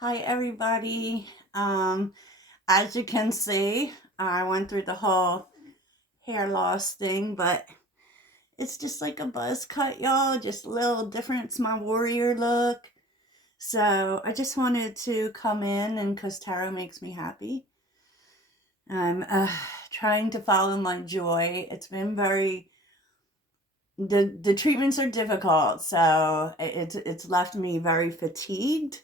Hi, everybody. As you can see, I went through the whole hair loss thing, but it's just like a buzz cut, y'all. Just a little different. It's my warrior look. So I just wanted to come in, and because tarot makes me happy, I'm trying to follow my joy. It's been the treatments are difficult, so it's left me very fatigued.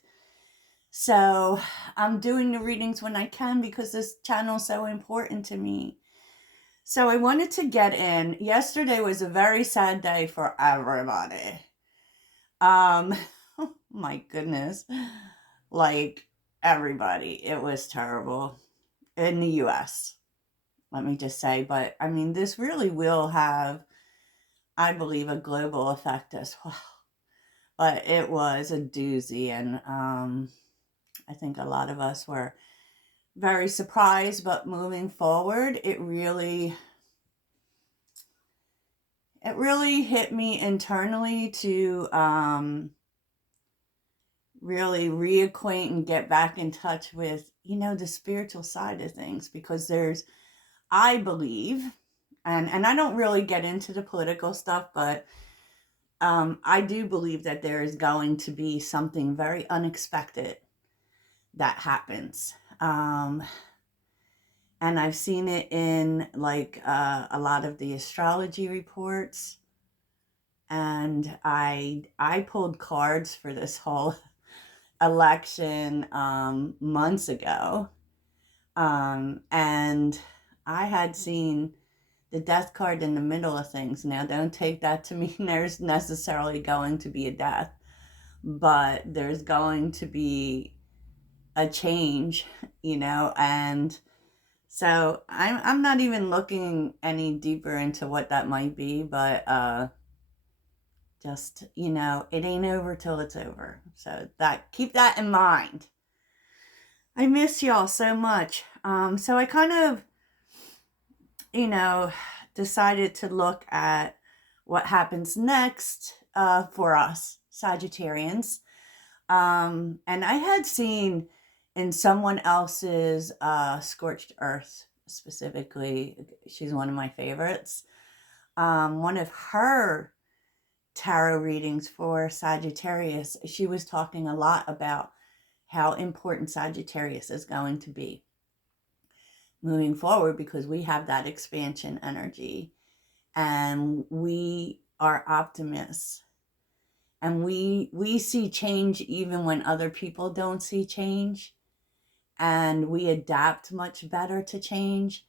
So I'm doing the readings when I can because this channel is so important to me. So I wanted to get in. Yesterday was a very sad day for everybody. Um, my goodness. Like everybody. It was terrible in the US, let me just say. But I mean, this really will have, I believe, a global effect as well. But it was a doozy, and I think a lot of us were very surprised, but moving forward, it really hit me internally to really reacquaint and get back in touch with, the spiritual side of things, because I believe, and I don't really get into the political stuff, but I do believe that there is going to be something very unexpected that happens. And I've seen it in like a lot of the astrology reports. And I pulled cards for this whole election months ago, and I had seen the death card in the middle of things. Now, don't take that to mean there's necessarily going to be a death, but there's going to be a change, and so I'm not even looking any deeper into what that might be, but just, it ain't over till it's over. So that keep that in mind. I miss y'all so much. So I kind of, you know, decided to look at what happens next for us Sagittarians. And I had seen in someone else's Scorched Earth, specifically, she's one of my favorites. One of her tarot readings for Sagittarius, she was talking a lot about how important Sagittarius is going to be moving forward, because we have that expansion energy and we are optimists, and we see change even when other people don't see change, and we adapt much better to change.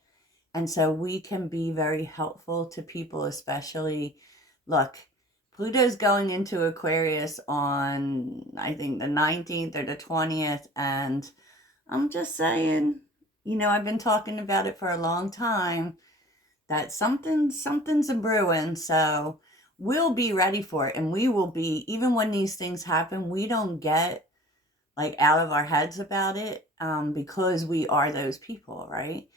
And so we can be very helpful to people, especially, look, Pluto's going into Aquarius on, I think, the 19th or the 20th. And I'm just saying, I've been talking about it for a long time, that something's a brewing. So we'll be ready for it. And we will be, even when these things happen, we don't get like out of our heads about it, because we are those people, right?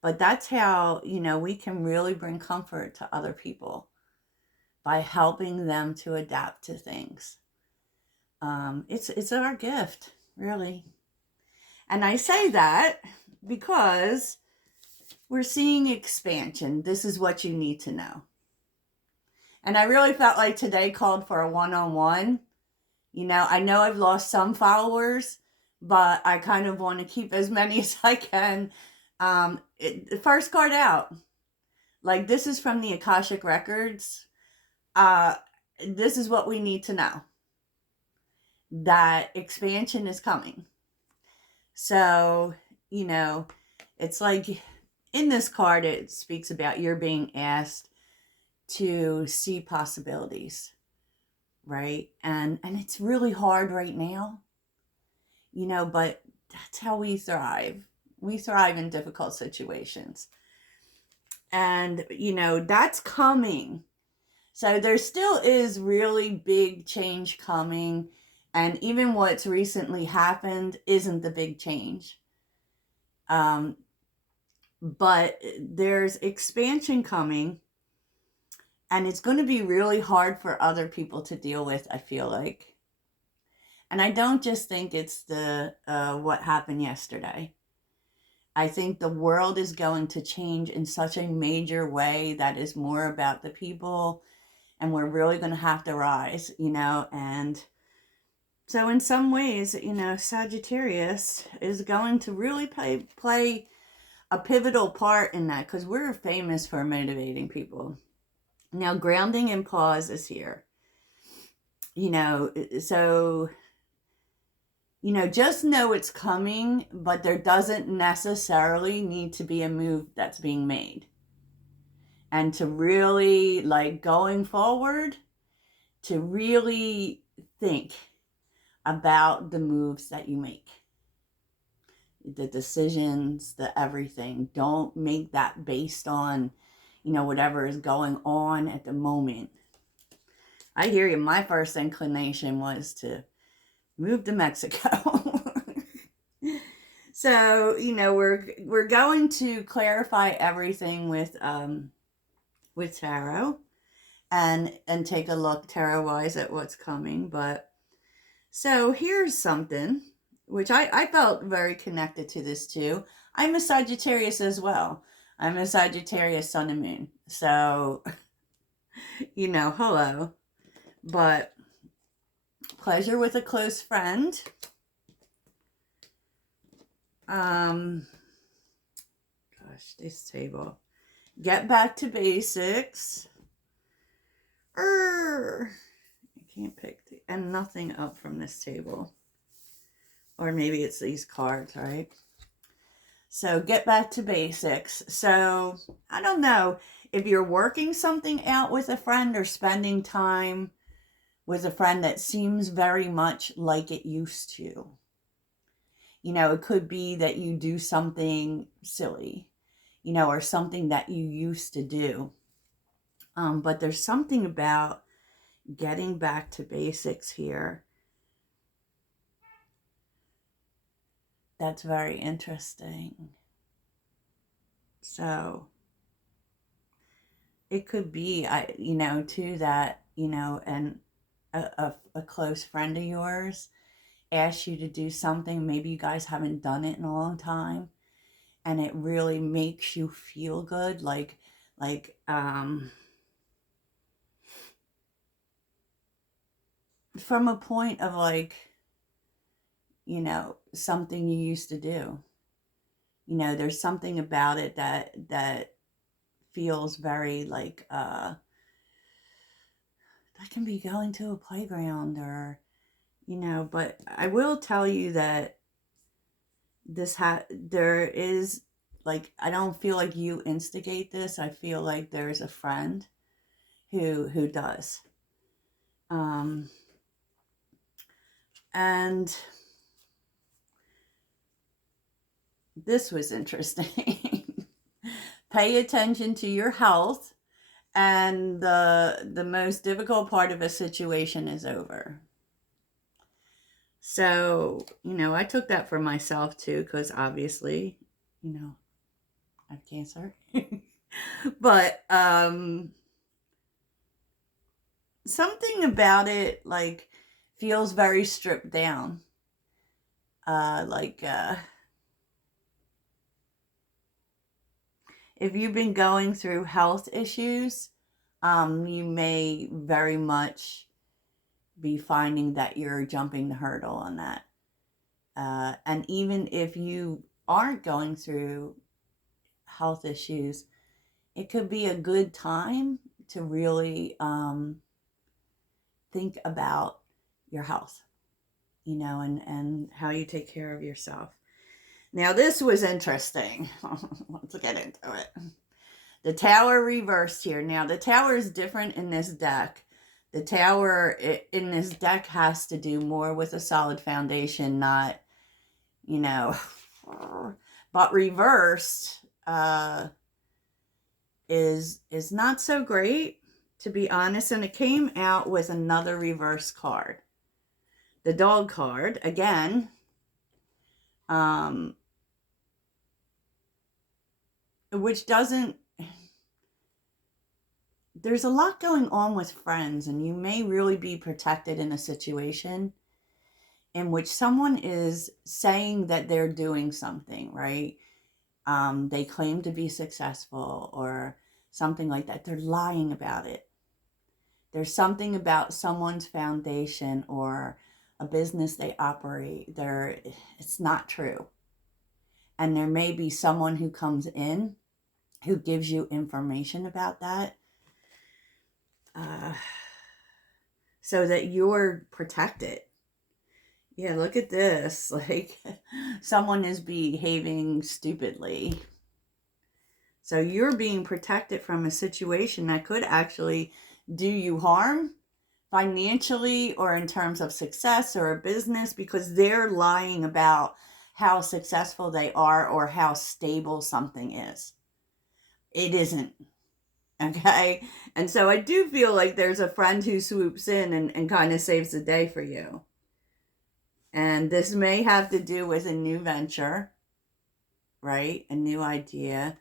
But that's how, we can really bring comfort to other people by helping them to adapt to things. It's our gift, really. And I say that because we're seeing expansion. This is what you need to know. And I really felt like today called for a one-on-one. I know I've lost some followers, but I kind of want to keep as many as I can. First card out. Like, this is from the Akashic Records. This is what we need to know. That expansion is coming. So, it's like in this card, it speaks about you're being asked to see possibilities, right? And it's really hard right now, but that's how we thrive. We thrive in difficult situations. And, that's coming. So there still is really big change coming. And even what's recently happened isn't the big change. But there's expansion coming. And it's going to be really hard for other people to deal with, I feel like. And I don't just think it's the what happened yesterday. I think the world is going to change in such a major way that is more about the people, and we're really going to have to rise, and so in some ways, Sagittarius is going to really play a pivotal part in that, because we're famous for motivating people. Now, grounding and pause is here. So, just know it's coming, but there doesn't necessarily need to be a move that's being made. And to really, like, going forward, to really think about the moves that you make, the decisions, the everything. Don't make that based on, whatever is going on at the moment. I hear you. My first inclination was to move to Mexico. So, we're going to clarify everything with tarot, and take a look tarot wise at what's coming. But so here's something which I felt very connected to this too. I'm a Sagittarius as well. I'm a Sagittarius sun and moon. So, hello. But pleasure with a close friend. Gosh, this table. Get back to basics. I can't pick and nothing up from this table. Or maybe it's these cards, right? So get back to basics. So I don't know if you're working something out with a friend or spending time with a friend that seems very much like it used to. It could be that you do something silly, or something that you used to do. But there's something about getting back to basics here that's very interesting. So it could be, too, that, and a close friend of yours asks you to do something. Maybe you guys haven't done it in a long time, and it really makes you feel good. From a point of something you used to do. There's something about it that feels very that can be going to a playground or, but I will tell you that there is, I don't feel like you instigate this. I feel like there's a friend who does. And this was interesting. Pay attention to your health, and the most difficult part of a situation is over. So, I took that for myself too, because obviously, I have cancer. But something about it feels very stripped down. If you've been going through health issues, you may very much be finding that you're jumping the hurdle on that. And even if you aren't going through health issues, it could be a good time to really think about your health, and how you take care of yourself. Now, this was interesting. Let's get into it. The Tower reversed here. Now, the Tower is different in this deck. The Tower in this deck has to do more with a solid foundation, not, but reversed is not so great, to be honest. And it came out with another reverse card. The Dog card, again, which doesn't, there's a lot going on with friends, and you may really be protected in a situation. in which someone is saying that they're doing something, right? They claim to be successful or something like that. They're lying about it. There's something about someone's foundation or a business they operate. It's not true. And there may be someone who comes in who gives you information about that, so that you're protected. Yeah, look at this. Like, someone is behaving stupidly. So you're being protected from a situation that could actually do you harm financially or in terms of success or a business, because they're lying about how successful they are or how stable something is. It isn't. Okay? And so I do feel like there's a friend who swoops in and kind of saves the day for you. And this may have to do with a new venture, right? A new idea.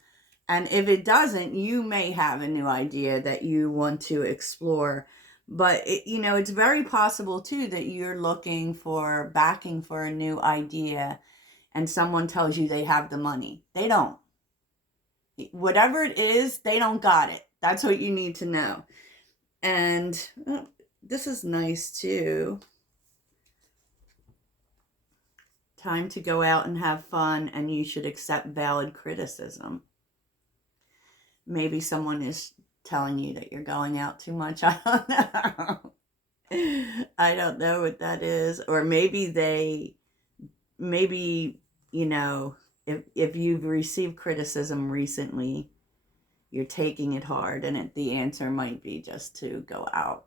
And if it doesn't, you may have a new idea that you want to explore. But, it's very possible, too, that you're looking for backing for a new idea and someone tells you they have the money. They don't. Whatever it is, they don't got it. That's what you need to know. And this is nice, too. Time to go out and have fun, and you should accept valid criticism. Maybe someone is telling you that you're going out too much. I don't know. I don't know what that is. Or maybe if you've received criticism recently, you're taking it hard, and the answer might be just to go out.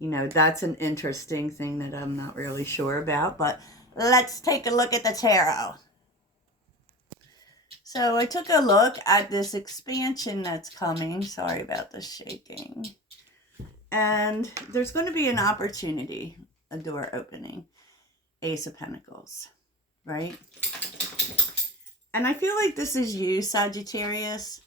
That's an interesting thing that I'm not really sure about, but let's take a look at the tarot. So I took a look at this expansion that's coming. Sorry about the shaking. And there's going to be an opportunity, a door opening. Ace of Pentacles, right? And I feel like this is you, Sagittarius.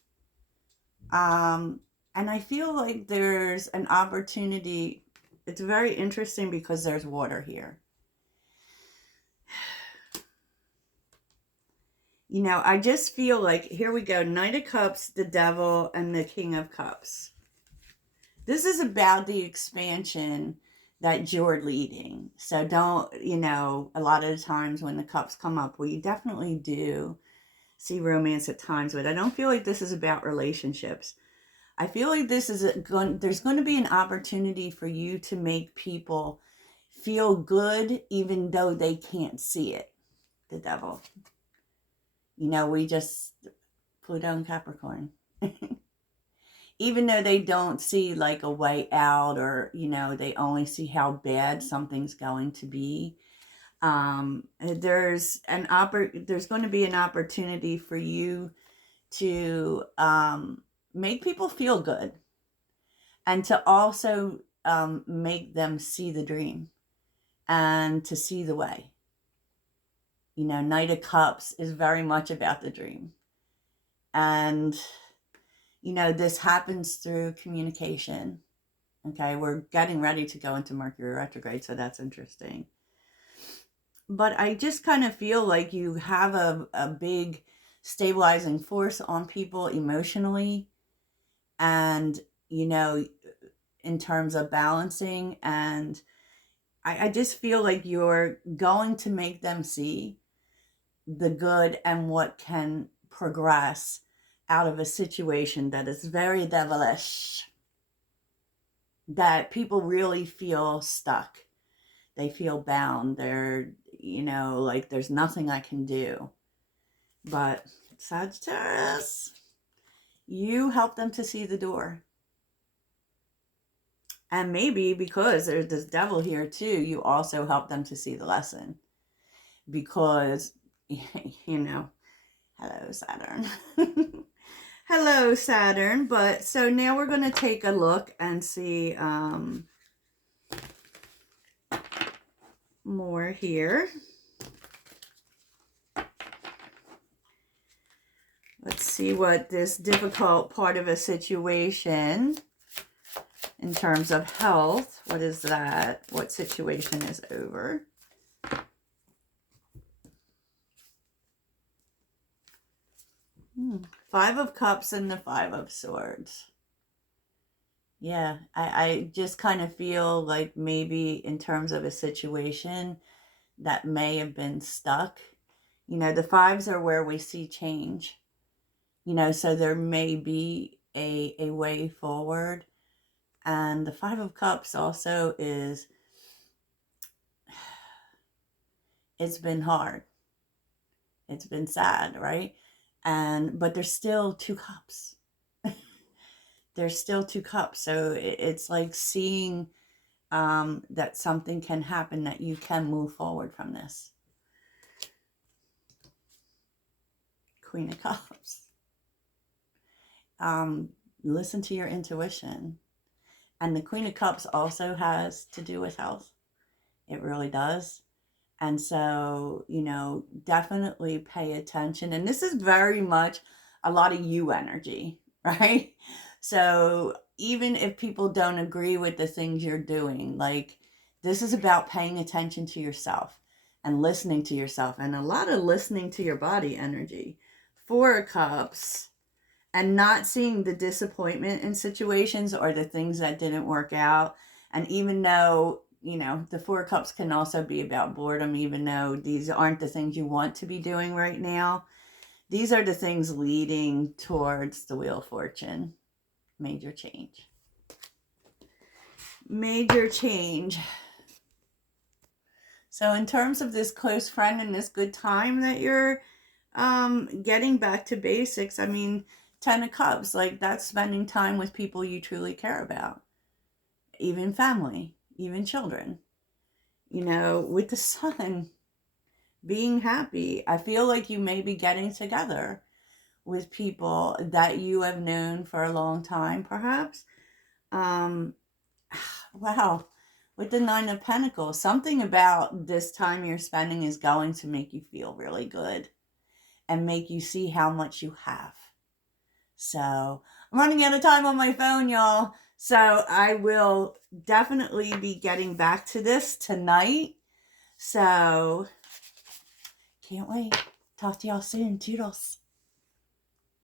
And I feel like there's an opportunity. It's very interesting because there's water here. I just feel like, here we go, Knight of Cups, the Devil, and the King of Cups. This is about the expansion that you're leading. So don't, a lot of the times when the cups come up, we definitely do see romance at times, but I don't feel like this is about relationships. I feel like this is there's going to be an opportunity for you to make people feel good even though they can't see it. The Devil. We just, Pluto and Capricorn. Even though they don't see like a way out, or, they only see how bad something's going to be. There's going to be an opportunity for you to make people feel good, and to also make them see the dream and to see the way. Knight of Cups is very much about the dream. And, this happens through communication. Okay, we're getting ready to go into Mercury retrograde, so that's interesting. But I just kind of feel like you have a big stabilizing force on people emotionally. And, in terms of balancing. And I just feel like you're going to make them see the good and what can progress out of a situation that is very devilish, that people really feel stuck. They feel bound. They're, like there's nothing I can do. But Sagittarius, you help them to see the door. And maybe because there's this devil here too, you also help them to see the lesson. Because, hello, Saturn. Hello, Saturn. But so now we're going to take a look and see more here. Let's see what this difficult part of a situation in terms of health. What is that? What situation is over? Five of Cups and the Five of Swords. Yeah, I just kind of feel like maybe in terms of a situation that may have been stuck. You know, the fives are where we see change. You know, so there may be a way forward. And the Five of Cups also is, it's been hard. It's been sad, right? But there's still two cups. There's still two cups. So it's like seeing that something can happen, that you can move forward from this. Queen of Cups. Listen to your intuition. And the Queen of Cups also has to do with health. It really does. And so, you know, definitely pay attention. And this is very much a lot of you energy, right? So even if people don't agree with the things you're doing, like, this is about paying attention to yourself and listening to yourself, and a lot of listening to your body energy. Four of Cups, and not seeing the disappointment in situations or the things that didn't work out. And even though, you know, the Four of Cups can also be about boredom, even though these aren't the things you want to be doing right now, these are the things leading towards the Wheel of Fortune. Major change. Major change. So in terms of this close friend and this good time that you're getting back to basics, I mean, 10 of Cups, like, that's spending time with people you truly care about. Even family, even children. You know, with the Sun, being happy. I feel like you may be getting together with people that you have known for a long time, perhaps. Wow. With the Nine of Pentacles, something about this time you're spending is going to make you feel really good and make you see how much you have. So I'm running out of time on my phone, y'all. So I will definitely be getting back to this tonight. So can't wait. Talk to y'all soon. Toodles.